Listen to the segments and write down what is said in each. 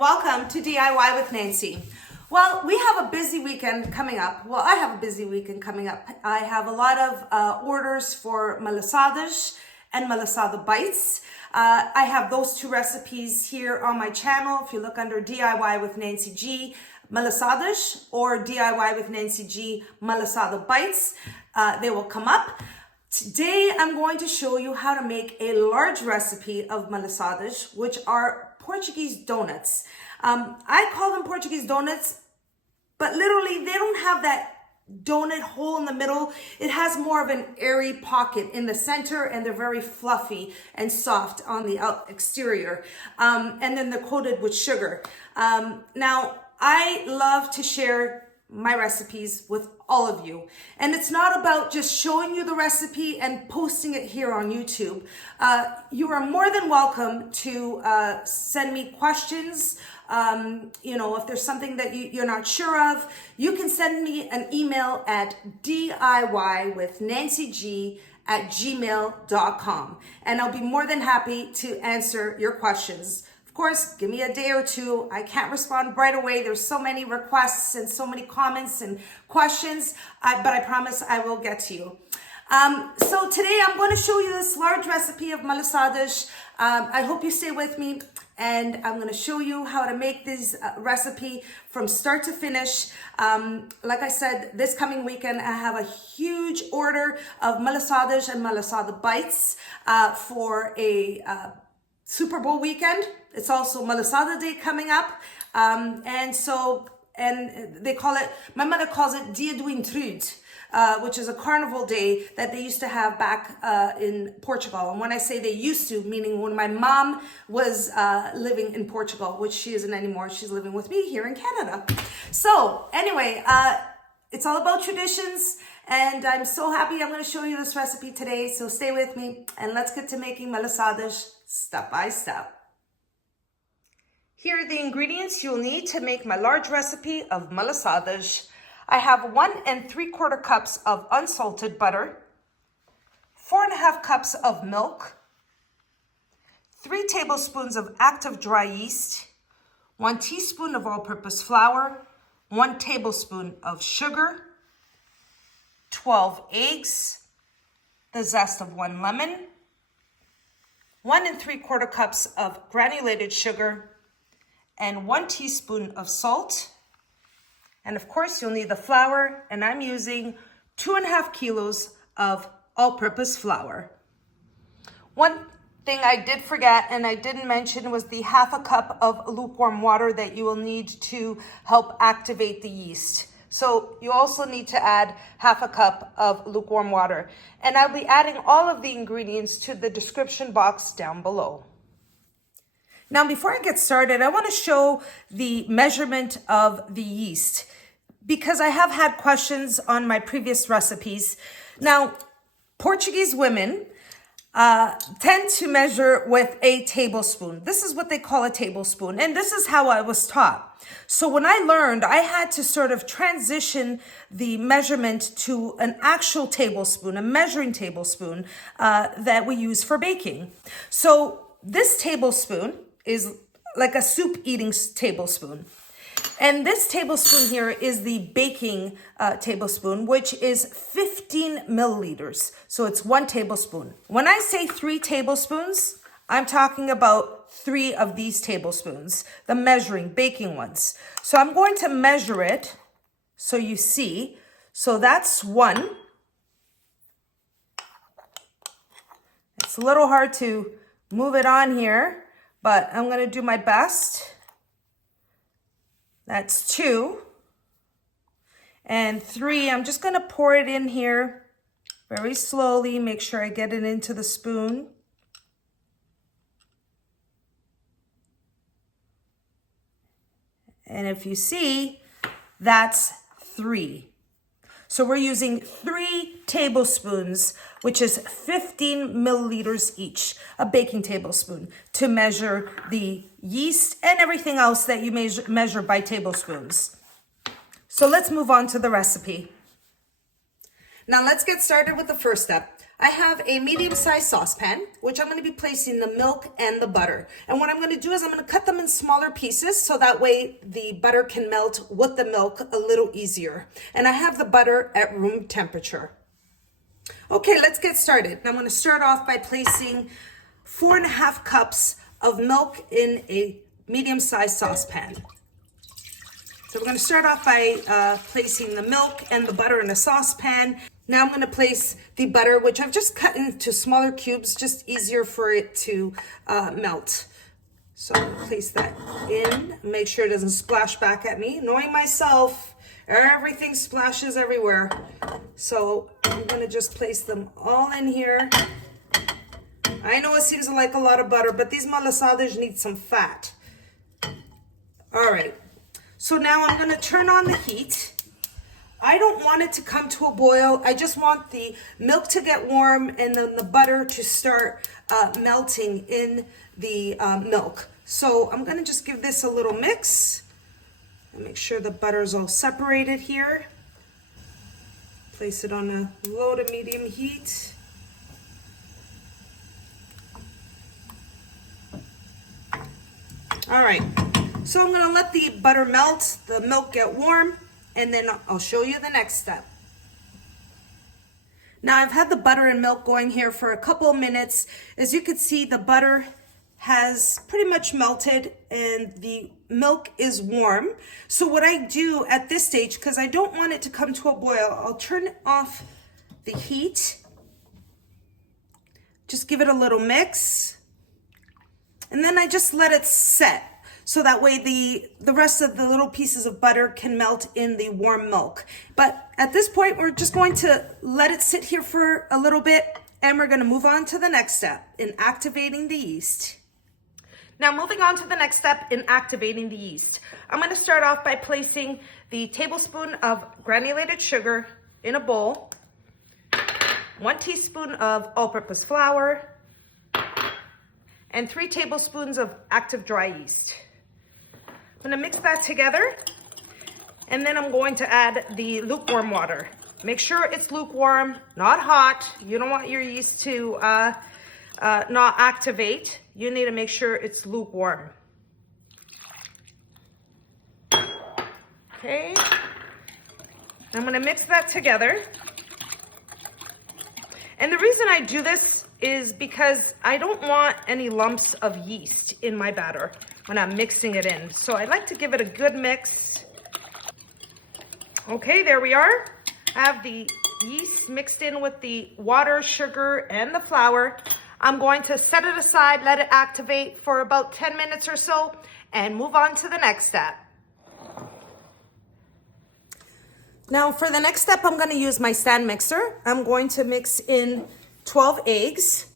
welcome to DIY with Nancy. Well, we have a busy weekend coming up. Well, I have a busy weekend coming up. I have a lot of orders for malassadas and malassada bites. I have those two recipes here on my channel. If you look under DIY with Nancy G, malassadas, or DIY with Nancy G, malassada bites, they will come up. Today, I'm going to show you how to make a large recipe of malassadas, which are Portuguese donuts. I call them Portuguese donuts, but literally they don't have that donut hole in the middle. It has more of an airy pocket in the center, and they're very fluffy and soft on the exterior. And then they're coated with sugar. Now, I love to share my recipes with all of you. And it's not about just showing you the recipe and posting it here on YouTube. You are more than welcome to send me questions. If there's something that you're not sure of, you can send me an email at DIYwithnancyg@gmail.com. And I'll be more than happy to answer your questions. Of course, give me a day or two. I can't respond right away. There's so many requests and so many comments and questions, but I promise I will get to you. So today I'm going to show you this large recipe of malassadas. I hope you stay with me, and I'm going to show you how to make this recipe from start to finish. Like I said, this coming weekend, I have a huge order of malassadas and malassada bites for a Super Bowl weekend. It's also Malassada Day coming up. And they call it, my mother calls it Dia do Intrude, which is a carnival day that they used to have back in Portugal. And when I say they used to, meaning when my mom was living in Portugal, which she isn't anymore. She's living with me here in Canada. So anyway, it's all about traditions. And I'm so happy I'm going to show you this recipe today. So stay with me and let's get to making malassadas step by step. Here are the ingredients you'll need to make my large recipe of malassadas. I have 1 3/4 cups of unsalted butter, 4 1/2 cups of milk, 3 tablespoons of active dry yeast, 1 teaspoon of all-purpose flour, 1 tablespoon of sugar, 12 eggs, the zest of 1 lemon, 1 3/4 cups of granulated sugar, and 1 teaspoon of salt. And of course, you'll need the flour, and I'm using 2 1/2 kilos of all-purpose flour. One thing I did forget and I didn't mention was the 1/2 cup of lukewarm water that you will need to help activate the yeast. So you also need to add 1/2 cup of lukewarm water. And I'll be adding all of the ingredients to the description box down below. Now, before I get started, I want to show the measurement of the yeast because I have had questions on my previous recipes. Now, Portuguese women tend to measure with a tablespoon. This is what they call a tablespoon, and this is how I was taught. So when I learned, I had to sort of transition the measurement to an actual tablespoon, a measuring tablespoon that we use for baking. So this tablespoon is like a soup eating tablespoon. And this tablespoon here is the baking tablespoon, which is 15 milliliters. So it's 1 tablespoon. When I say 3 tablespoons, I'm talking about 3 of these tablespoons, the measuring baking ones. So I'm going to measure it so you see. So that's 1. It's a little hard to move it on here, but I'm going to do my best. That's 2. And 3, I'm just going to pour it in here very slowly. Make sure I get it into the spoon. And if you see, that's 3. So we're using 3 tablespoons, which is 15 milliliters each, a baking tablespoon, to measure the yeast and everything else that you measure by tablespoons. So let's move on to the recipe. Now let's get started with the first step. I have a medium-sized saucepan, which I'm going to be placing the milk and the butter. And what I'm going to do is I'm going to cut them in smaller pieces so that way the butter can melt with the milk a little easier. And I have the butter at room temperature. Okay, let's get started. I'm going to start off by placing 4.5 cups of milk in a medium-sized saucepan. So we're going to start off by placing the milk and the butter in a saucepan. Now I'm going to place the butter, which I've just cut into smaller cubes, just easier for it to melt. So I'm going to place that in, make sure it doesn't splash back at me. Knowing myself, everything splashes everywhere. So I'm going to just place them all in here. I know it seems like a lot of butter, but these malassadas need some fat. All right. So now I'm going to turn on the heat. I don't want it to come to a boil. I just want the milk to get warm and then the butter to start melting in the milk. So I'm going to just give this a little mix and make sure the butter's all separated here. Place it on a low to medium heat. All right. So I'm going to let the butter melt, the milk get warm, and then I'll show you the next step. Now I've had the butter and milk going here for a couple of minutes. As you can see, the butter has pretty much melted and the milk is warm. So what I do at this stage, because I don't want it to come to a boil, I'll turn off the heat. Just give it a little mix. And then I just let it set. So that way the rest of the little pieces of butter can melt in the warm milk. But at this point, we're just going to let it sit here for a little bit and we're going to move on to the next step in activating the yeast. Now moving on to the next step in activating the yeast. I'm going to start off by placing the tablespoon of granulated sugar in a bowl, 1 teaspoon of all-purpose flour, and 3 tablespoons of active dry yeast. I'm going to mix that together, and then I'm going to add the lukewarm water. Make sure it's lukewarm, not hot. You don't want your yeast to not activate. You need to make sure it's lukewarm. Okay, I'm going to mix that together. And the reason I do this is because I don't want any lumps of yeast in my batter when I'm mixing it in. So I like to give it a good mix. Okay, there we are. I have the yeast mixed in with the water, sugar, and the flour. I'm going to set it aside, let it activate for about 10 minutes or so, and move on to the next step. Now for the next step, I'm going to use my stand mixer. I'm going to mix in 12 eggs.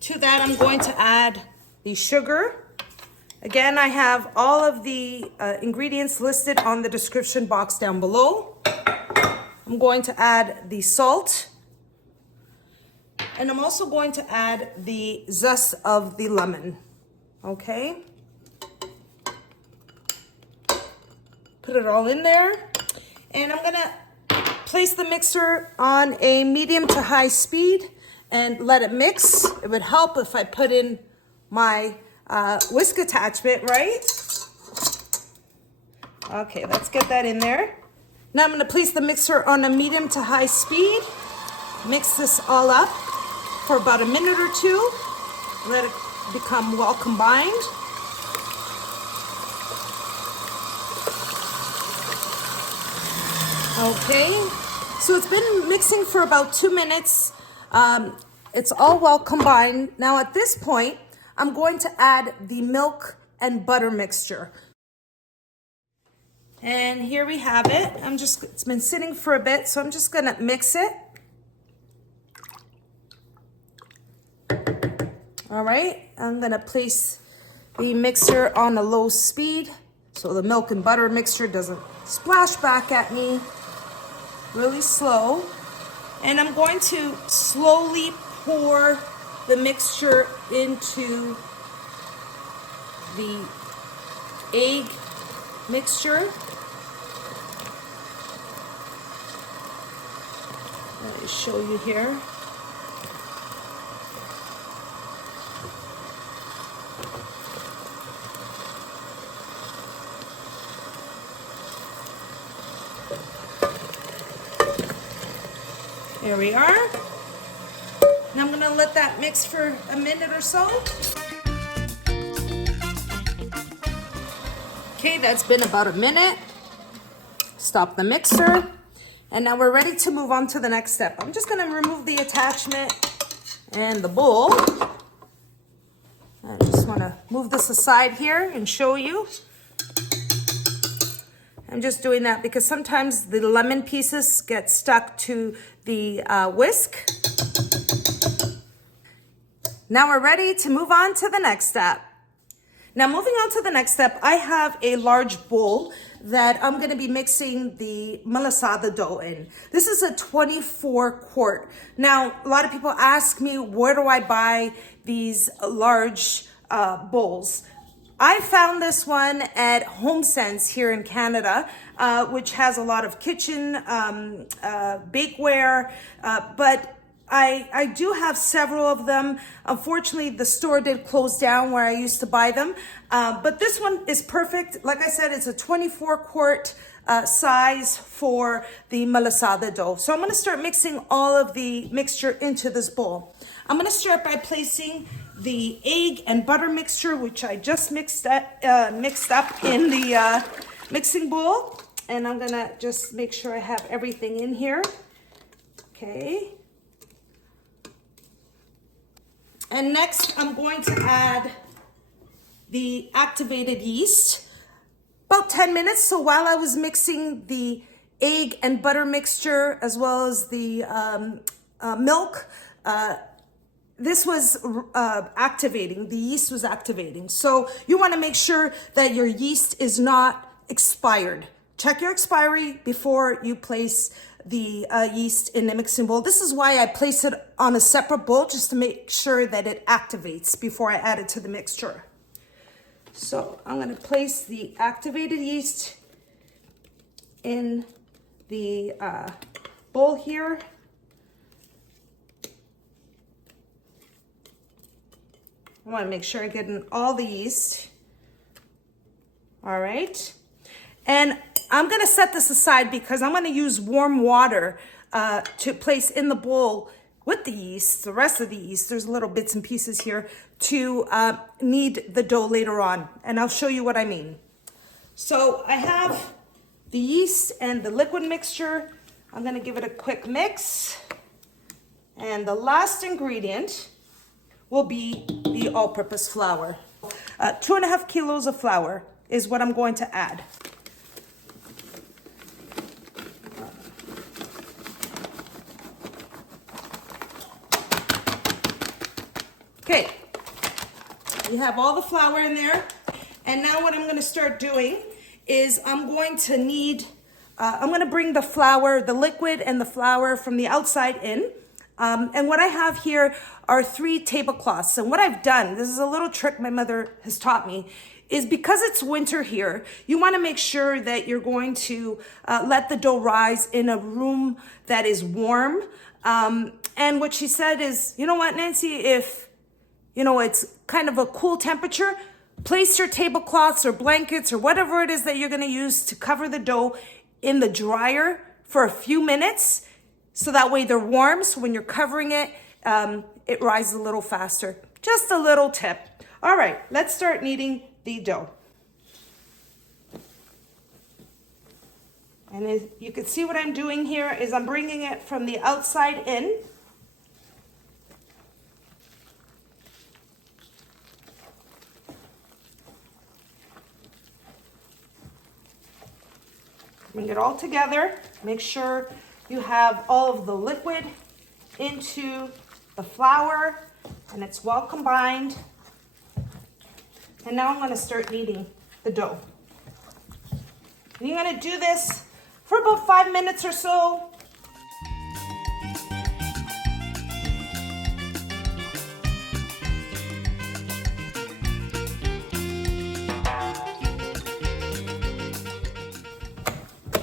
To that, I'm going to add the sugar. Again, I have all of the ingredients listed on the description box down below. I'm going to add the salt. And I'm also going to add the zest of the lemon. Okay? Put it all in there. And I'm going to place the mixer on a medium to high speed and let it mix. It would help if I put in my whisk attachment, right? Okay, let's get that in there. Now I'm going to place the mixer on a medium to high speed. Mix this all up for about a minute or two. Let it become well combined. Okay, so it's been mixing for about 2 minutes. It's all well combined. Now at this point, I'm going to add the milk and butter mixture. And here we have it. It's been sitting for a bit, so I'm just gonna mix it. All right, I'm gonna place the mixer on a low speed so the milk and butter mixture doesn't splash back at me. Really slow. And I'm going to slowly pour the mixture into the egg mixture. Let me show you here. There we are. Now I'm gonna let that mix for a minute or so. Okay, that's been about a minute. Stop the mixer. And now we're ready to move on to the next step. I'm just gonna remove the attachment and the bowl. I just wanna move this aside here and show you. I'm just doing that because sometimes the lemon pieces get stuck to the whisk. Now we're ready to move on to the next step. Now moving on to the next step, I have a large bowl that I'm going to be mixing the malassada dough in. This is a 24 quart. Now, a lot of people ask me, where do I buy these large bowls? I found this one at HomeSense here in Canada, which has a lot of kitchen bakeware, but I do have several of them. Unfortunately, the store did close down where I used to buy them, but this one is perfect. Like I said, it's a 24 quart size for the malassada dough. So I'm gonna start mixing all of the mixture into this bowl. I'm gonna start by placing the egg and butter mixture, which I just mixed up in the mixing bowl. And I'm gonna just make sure I have everything in here. Okay. And next, I'm going to add the activated yeast. About 10 minutes. So while I was mixing the egg and butter mixture, as well as the milk, this was activating. The yeast was activating. So you want to make sure that your yeast is not expired. Check your expiry before you place the yeast in the mixing bowl. This is why I place it on a separate bowl, just to make sure that it activates before I add it to the mixture. So I'm going to place the activated yeast in the bowl here. I want to make sure I get in all the yeast. All right. And I'm going to set this aside because I'm going to use warm water to place in the bowl with the yeast, the rest of the yeast. There's little bits and pieces here to knead the dough later on. And I'll show you what I mean. So I have the yeast and the liquid mixture. I'm going to give it a quick mix. And the last ingredient will be the all-purpose flour. 2.5 kilos of flour is what I'm going to add. Okay, you have all the flour in there. And now what I'm gonna start doing is I'm going to knead, I'm gonna bring the flour, the liquid and the flour from the outside in. And what I have here are 3 tablecloths. And what I've done, this is a little trick my mother has taught me, is because it's winter here, you wanna make sure that you're going to let the dough rise in a room that is warm. And what she said is, you know what, Nancy, if you know it's kind of a cool temperature, place your tablecloths or blankets or whatever it is that you're gonna use to cover the dough in the dryer for a few minutes. So that way they're warm, so when you're covering it, it rises a little faster. Just a little tip. All right, let's start kneading the dough. And as you can see what I'm doing here is I'm bringing it from the outside in. Bring it all together. Make sure you have all of the liquid into the flour and it's well combined. And now I'm going to start kneading the dough. And you're going to do this for about 5 minutes or so.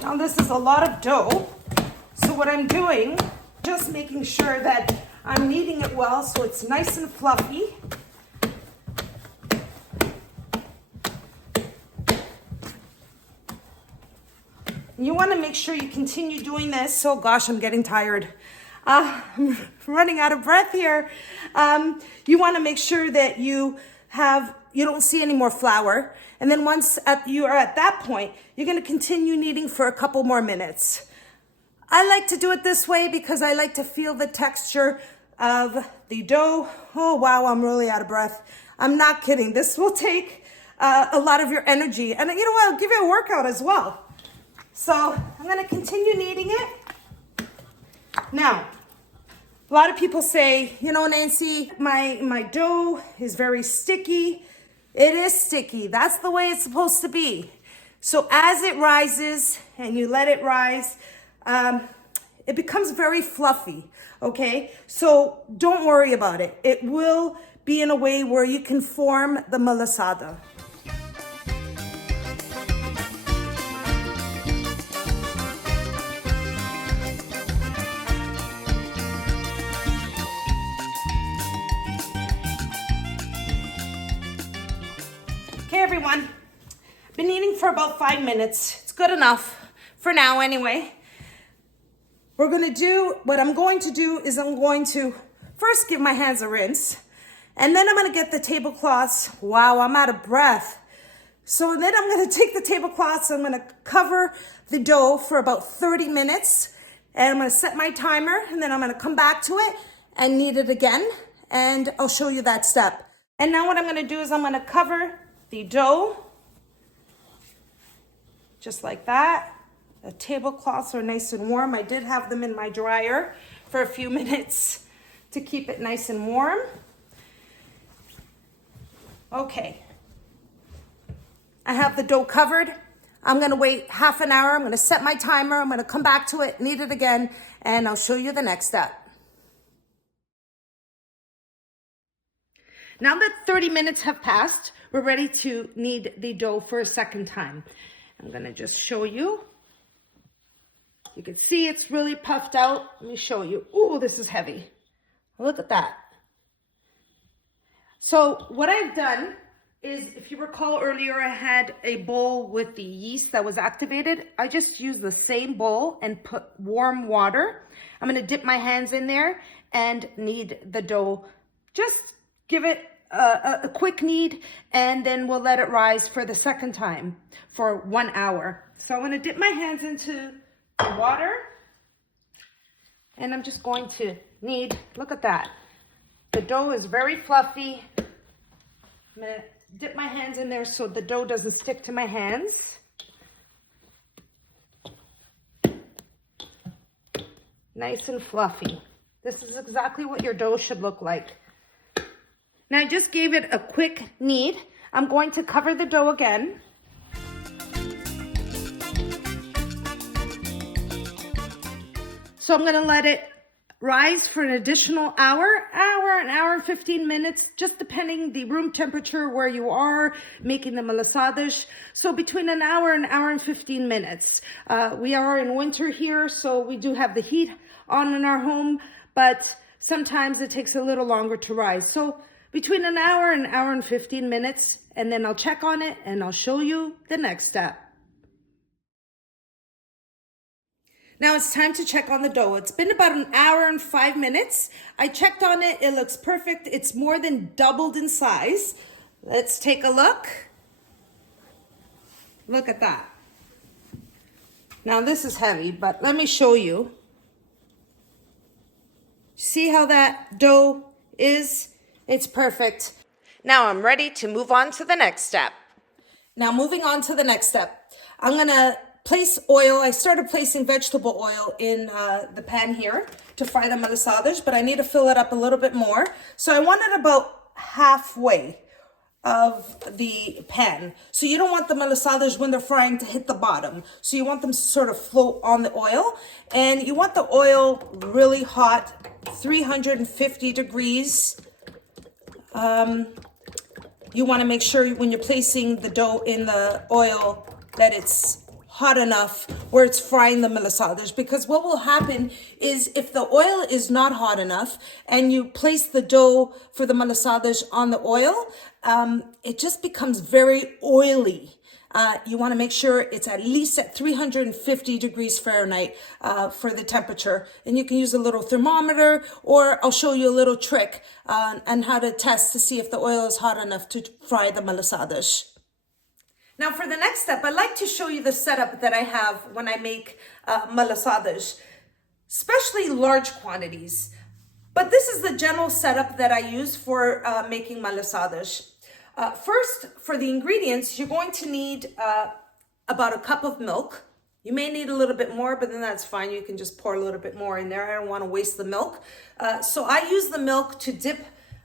Now this is a lot of dough. So what I'm doing, just making sure that I'm kneading it well so it's nice and fluffy. You want to make sure you continue doing this. Oh gosh, I'm getting tired. I'm running out of breath here. You want to make sure that you don't see any more flour. And then once you are at that point, you're going to continue kneading for a couple more minutes. I like to do it this way because I like to feel the texture of the dough. Oh wow, I'm really out of breath. I'm not kidding. This will take a lot of your energy. And you know what? I'll give you a workout as well. So I'm going to continue kneading it. Now, a lot of people say, you know, Nancy, my dough is very sticky. It is sticky. That's the way it's supposed to be. So as it rises and you let it rise, it becomes very fluffy, okay? So don't worry about it. It will be in a way where you can form the malassada. Okay, everyone, been eating for about 5 minutes. It's good enough for now anyway. What I'm going to do is I'm going to first give my hands a rinse, and then I'm going to get the tablecloths. Wow, I'm out of breath. So then I'm going to take the tablecloths, I'm going to cover the dough for about 30 minutes, and I'm going to set my timer, and then I'm going to come back to it and knead it again, and I'll show you that step. And now what I'm going to do is I'm going to cover the dough, just like that. The tablecloths are nice and warm. I did have them in my dryer for a few minutes to keep it nice and warm. Okay. I have the dough covered. I'm gonna wait half an hour. I'm gonna set my timer. I'm gonna come back to it, knead it again, and I'll show you the next step. Now that 30 minutes have passed, we're ready to knead the dough for a second time. I'm gonna just show you. You can see it's really puffed out. Let me show you. Ooh, this is heavy. Look at that. So what I've done is, if you recall earlier, I had a bowl with the yeast that was activated. I just used the same bowl and put warm water. I'm gonna dip my hands in there and knead the dough. Just give it a quick knead, and then we'll let it rise for the second time for 1 hour. So I'm gonna dip my hands into the water, and I'm just going to knead. Look at that. The dough is very fluffy. I'm gonna dip my hands in there so the dough doesn't stick to my hands. Nice and fluffy. This is exactly what your dough should look like. Now I just gave it a quick knead. I'm going to cover the dough again. So I'm gonna let it rise for an additional hour and 15 minutes, just depending the room temperature where you are making the malasadas. So between an hour and 15 minutes. We are in winter here, so we do have the heat on in our home, but sometimes it takes a little longer to rise. So between an hour and 15 minutes, and then I'll check on it and I'll show you the next step. Now it's time to check on the dough. It's been about an hour and 5 minutes. I checked on it. It looks perfect. It's more than doubled in size. Let's take a look. Look at that. Now this is heavy, but let me show you. See how that dough is? It's perfect. Now I'm ready to move on to the next step. Now moving on to the next step, I'm gonna place oil. I started placing vegetable oil in the pan here to fry the malassadas, but I need to fill it up a little bit more. So I want it about halfway of the pan. So you don't want the malassadas when they're frying to hit the bottom. So you want them to sort of float on the oil, and you want the oil really hot, 350 degrees. You want to make sure when you're placing the dough in the oil that it's hot enough where it's frying the malassadas, because what will happen is if the oil is not hot enough and you place the dough for the malassadas on the oil, it just becomes very oily. You want to make sure it's at least at 350 degrees Fahrenheit for the temperature. And you can use a little thermometer, or I'll show you a little trick on how to test to see if the oil is hot enough to fry the malassadas. Now for the next step, I'd like to show you the setup that I have when I make malassadas, especially large quantities. But this is the general setup that I use for making malassadas. First, for the ingredients, you're going to need about a cup of milk. You may need a little bit more, but then that's fine. You can just pour a little bit more in there. I don't want to waste the milk. So I use the milk to dip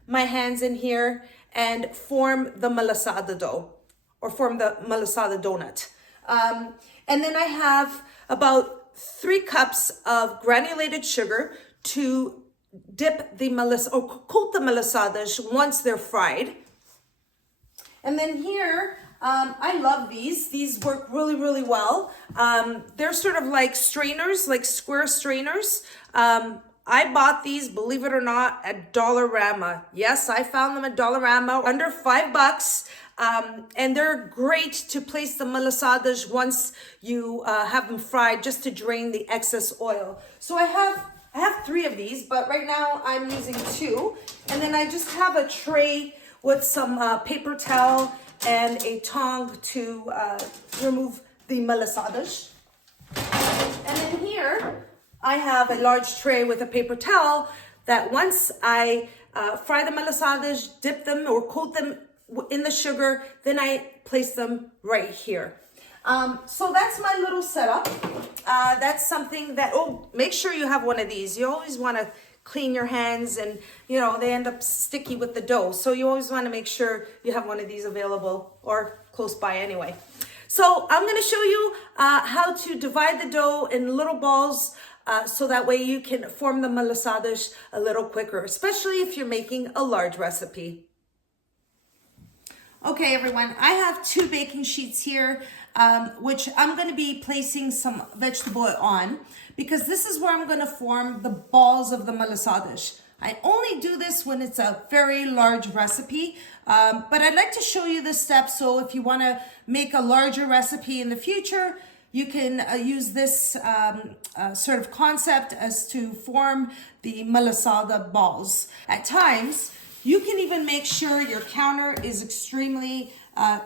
my hands in here and form the malassada dough, or form the malassada donut. And then I have about 3 cups of granulated sugar to dip the coat the malassadas once they're fried. And then here, I love these. These work really, really well. They're sort of like strainers, like square strainers. I bought these, believe it or not, at Dollarama. Yes, I found them at Dollarama, under $5. And they're great to place the malassadas once you have them fried, just to drain the excess oil. So I have 3 of these, but right now I'm using 2. And then I just have a tray with some paper towel and a tong to remove the malassadas. And then here, I have a large tray with a paper towel that once I fry the malassadas, dip them or coat them in the sugar, then I place them right here. So that's my little setup. That's something that, make sure you have one of these. You always want to clean your hands, and they end up sticky with the dough. So you always want to make sure you have one of these available or close by anyway. So I'm going to show you how to divide the dough in little balls so that way you can form the malassadas a little quicker, especially if you're making a large recipe. Okay, everyone, I have 2 baking sheets here, which I'm going to be placing some vegetable oil on, because this is where I'm going to form the balls of the malassadas. I only do this when it's a very large recipe, but I'd like to show you the steps, so if you want to make a larger recipe in the future, you can use this sort of concept as to form the malassada balls. At times, you can even make sure your counter is extremely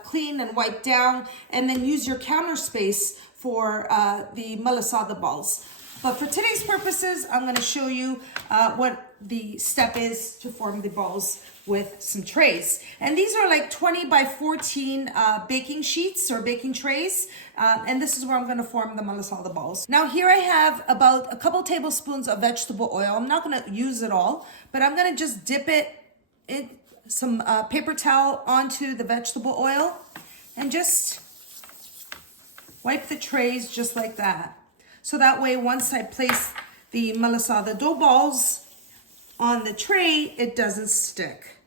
clean and wiped down, and then use your counter space for the malassada balls. But for today's purposes, I'm going to show you what the step is to form the balls with some trays. And these are like 20 by 14 baking sheets or baking trays. And this is where I'm going to form the malassada balls. Now here I have about a couple tablespoons of vegetable oil. I'm not going to use it all, but I'm going to just dip it in some paper towel onto the vegetable oil and just wipe the trays just like that. So that way, once I place the malassada dough balls on the tray, it doesn't stick.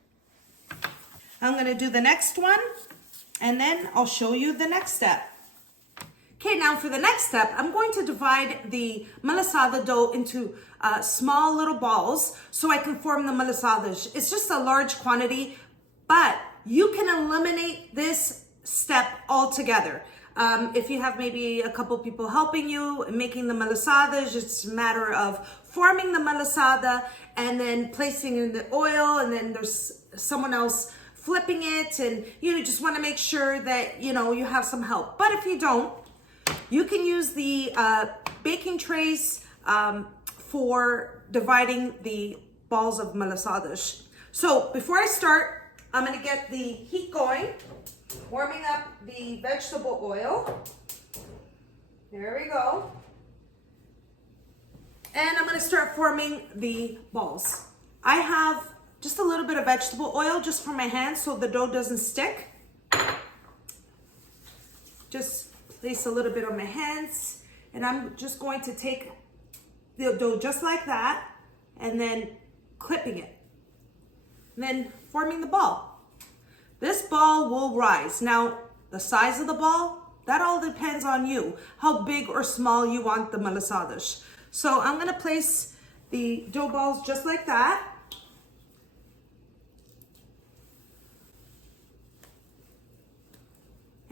I'm going to do the next one, and then I'll show you the next step. Okay, now for the next step, I'm going to divide the malassada dough into small little balls so I can form the malassadas. It's just a large quantity, but you can eliminate this step altogether. If you have maybe a couple people helping you making the malassadas, it's a matter of forming the malassada and then placing it in the oil, and then there's someone else flipping it, and you just want to make sure that you have some help. But if you don't, you can use the baking trays for dividing the balls of malassadas. So before I start, I'm going to get the heat going, warming up the vegetable oil. There we go. And I'm going to start forming the balls. I have just a little bit of vegetable oil just for my hands so the dough doesn't stick. Just place a little bit on my hands, and I'm just going to take the dough just like that and then clipping it, and then forming the ball. This ball will rise. Now, the size of the ball That all depends on you, how big or small you want the malassadas. So I'm gonna place the dough balls just like that.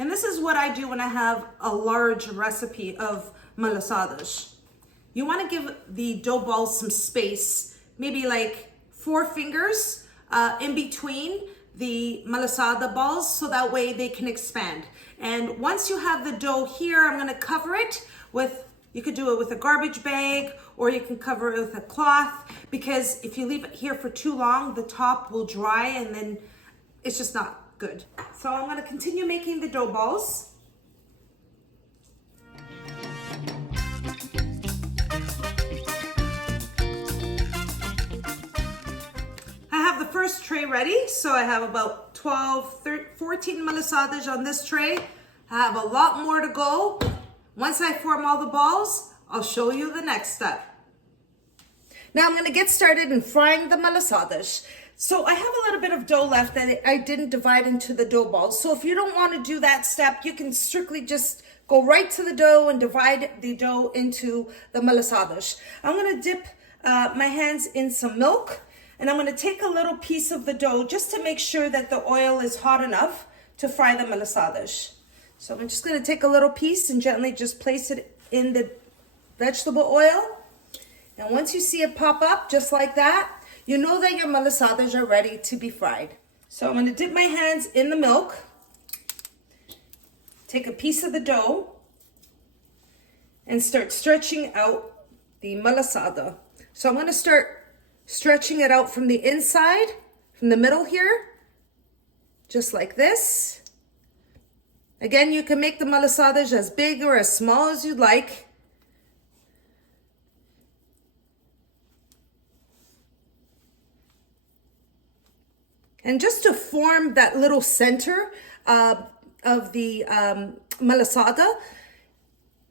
And this is what I do when I have a large recipe of malassadas. You wanna give the dough balls some space, maybe like 4 fingers in between the malassada balls, so that way they can expand. And once you have the dough here, I'm gonna cover it with, you could do it with a garbage bag, or you can cover it with a cloth, because if you leave it here for too long, the top will dry and then it's just not good. So I'm gonna continue making the dough balls. I have the first tray ready, so I have about 12, 13, 14 malassadas on this tray. I have a lot more to go. Once I form all the balls, I'll show you the next step. Now I'm gonna get started in frying the malassadas. So I have a little bit of dough left that I didn't divide into the dough balls. So if you don't want to do that step, you can strictly just go right to the dough and divide the dough into the malassadas. I'm gonna dip my hands in some milk, and I'm gonna take a little piece of the dough just to make sure that the oil is hot enough to fry the malassadas. So I'm just gonna take a little piece and gently just place it in the vegetable oil. And once you see it pop up just like that, you know that your malassadas are ready to be fried. So I'm gonna dip my hands in the milk, take a piece of the dough, and start stretching out the malassada. So I'm gonna start stretching it out from the inside, from the middle here, just like this. Again, you can make the malassadas as big or as small as you'd like. And just to form that little center of the malassada,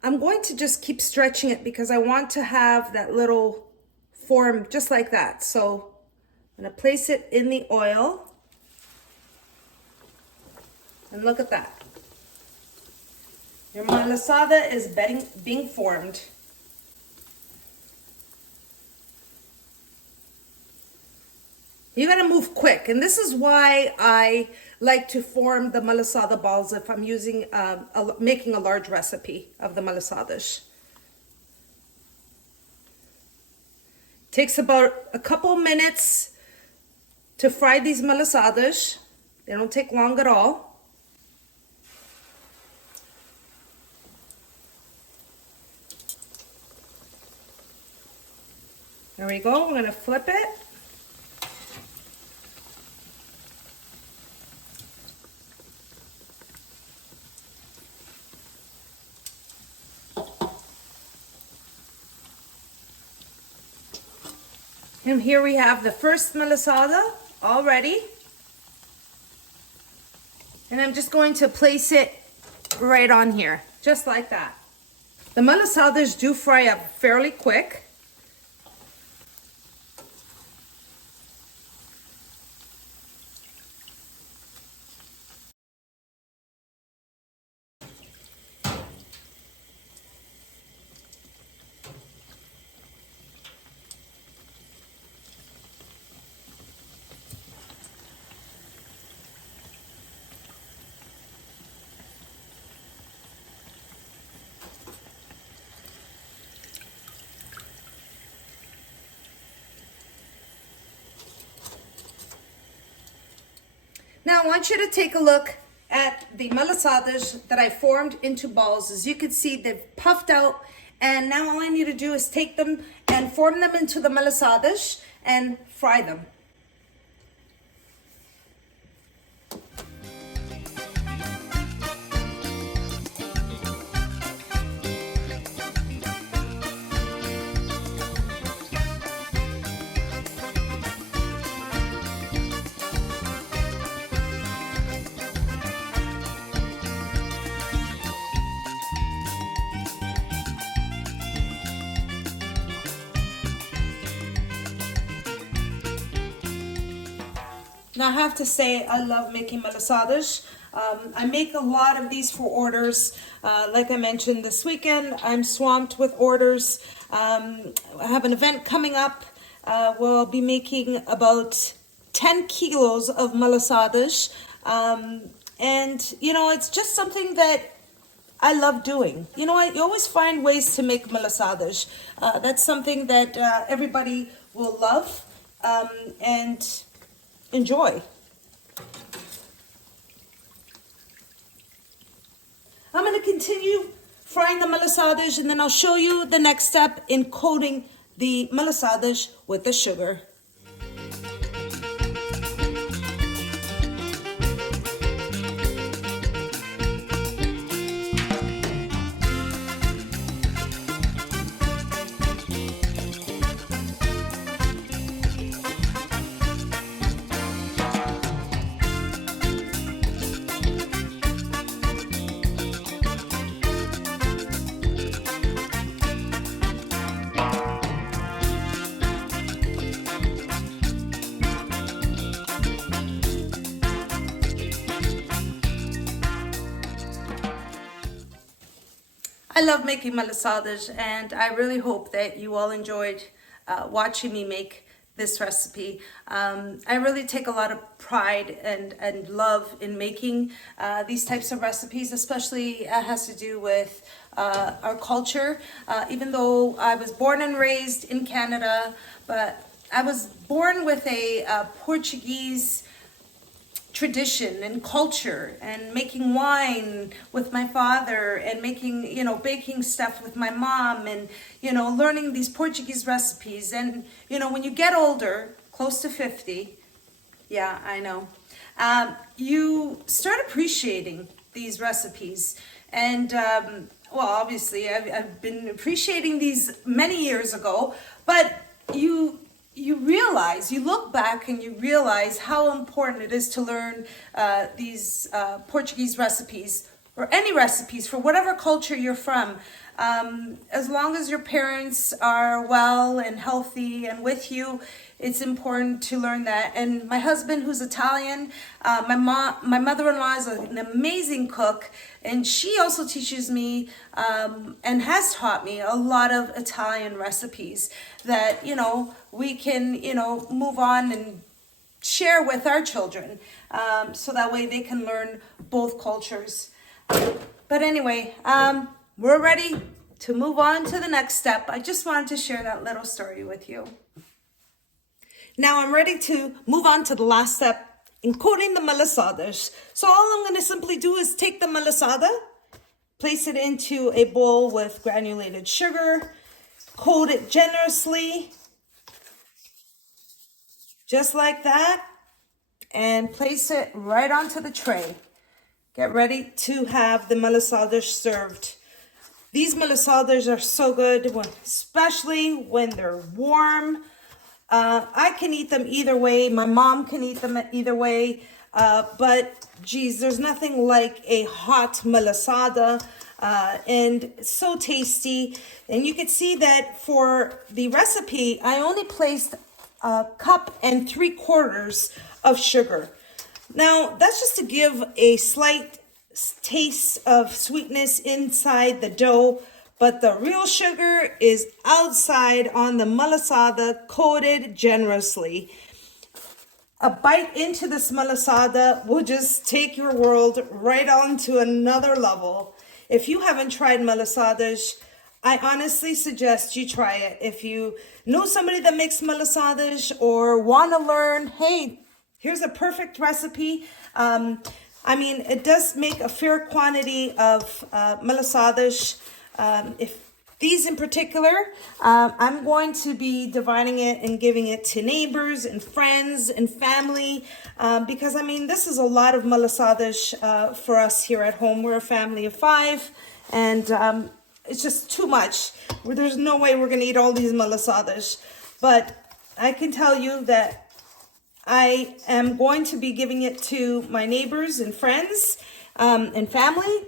I'm going to just keep stretching it because I want to have that little form just like that. So I'm gonna place it in the oil. And look at that. Your malassada is being formed. You gotta move quick, and this is why I like to form the malassada balls if I'm using making a large recipe of the malassadas. Takes about a couple minutes to fry these malassadas. They don't take long at all. There we go. We're gonna flip it. And here we have the first malassada all ready. And I'm just going to place it right on here, just like that. The malassadas do fry up fairly quick. Now I want you to take a look at the malassadas that I formed into balls. As you can see, they've puffed out, and now all I need to do is take them and form them into the malassadas and fry them. Now I have to say I love making malassadas. I make a lot of these for orders. Like I mentioned this weekend, I'm swamped with orders. I have an event coming up where I'll be making about 10 kilos of malassadas. And, you know, it's just something that I love doing. You know what? You always find ways to make malassadas. That's something that everybody will love and enjoy. I'm going to continue frying the malassadas, and then I'll show you the next step in coating the malassadas with the sugar. I love making malassadas, and I really hope that you all enjoyed watching me make this recipe. I really take a lot of pride and love in making these types of recipes, especially has to do with our culture. Even though I was born and raised in Canada, but I was born with a Portuguese tradition and culture, and making wine with my father, and making, you know, baking stuff with my mom, and, you know, learning these Portuguese recipes. And, you know, when you get older, close to 50, yeah, I know, you start appreciating these recipes. And, well, obviously I've been appreciating these many years ago, but you realize, you look back and you realize how important it is to learn these Portuguese recipes, or any recipes for whatever culture you're from. As long as your parents are well and healthy and with you, it's important to learn that. And my husband, who's Italian, my mother-in-law is an amazing cook, and she also teaches me and has taught me a lot of Italian recipes that, you know, we can, you know, move on and share with our children, so that way they can learn both cultures. But anyway, we're ready to move on to the next step. I just wanted to share that little story with you. Now I'm ready to move on to the last step in coating the malassadas. So all I'm going to simply do is take the malassada, place it into a bowl with granulated sugar, coat it generously, just like that, and place it right onto the tray. Get ready to have the malassadas served. These malassadas are so good, especially when they're warm. I can eat them either way. My mom can eat them either way. But geez, there's nothing like a hot malassada, and it's so tasty. And you can see that for the recipe, I only placed 1.75 cups of sugar. Now, that's just to give a slight taste of sweetness inside the dough, but the real sugar is outside on the malassada, coated generously. A bite into this malassada will just take your world right on to another level. If you haven't tried malassadas, I honestly suggest you try it. If you know somebody that makes malassadas or want to learn, hey, here's a perfect recipe. I mean, it does make a fair quantity of malassadas. If these in particular, I'm going to be dividing it and giving it to neighbors and friends and family, because I mean, this is a lot of malassadas for us here at home. We're a family of 5, and it's just too much. There's no way we're going to eat all these malassadas. But I can tell you that I am going to be giving it to my neighbors and friends and family.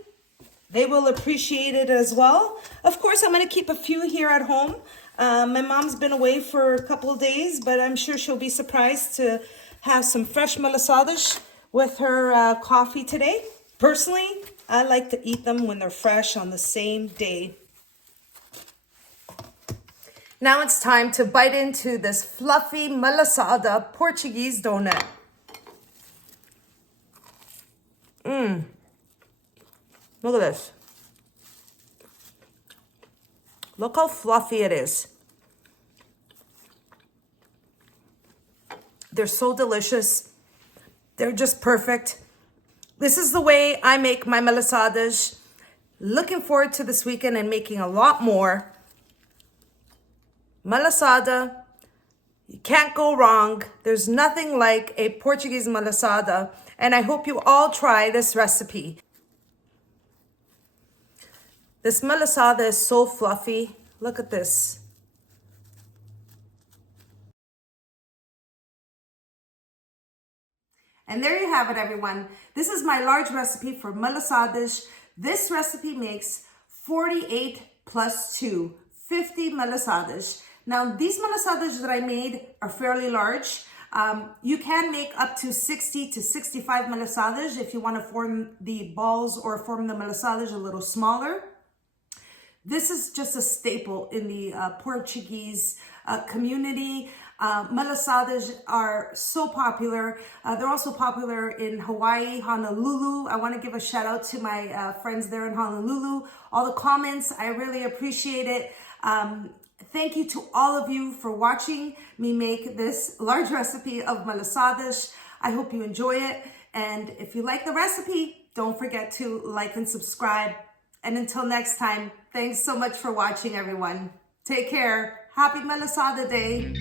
They will appreciate it as well. Of course, I'm going to keep a few here at home. My mom's been away for a couple of days, but I'm sure she'll be surprised to have some fresh malassadas with her coffee today. Personally, I like to eat them when they're fresh on the same day. Now it's time to bite into this fluffy malassada Portuguese donut. Look at this. Look how fluffy it is. They're so delicious. They're just perfect. This is the way I make my malassadas. Looking forward to this weekend and making a lot more. Malassada, you can't go wrong. There's nothing like a Portuguese malassada, and I hope you all try this recipe. This malassada is so fluffy. Look at this. And there you have it, everyone. This is my large recipe for malassadas. This recipe makes 48 plus 2, 50 malassadas. Now, these malassadas that I made are fairly large. You can make up to 60 to 65 malassadas if you want to form the balls or form the malassadas a little smaller. This is just a staple in the Portuguese community. Malassadas are so popular. They're also popular in Hawaii, Honolulu. I want to give a shout out to my friends there in Honolulu. All the comments, I really appreciate it. Thank you to all of you for watching me make this large recipe of malassadas. I hope you enjoy it. And if you like the recipe, don't forget to like and subscribe. And until next time, thanks so much for watching, everyone. Take care. Happy Malassada Day.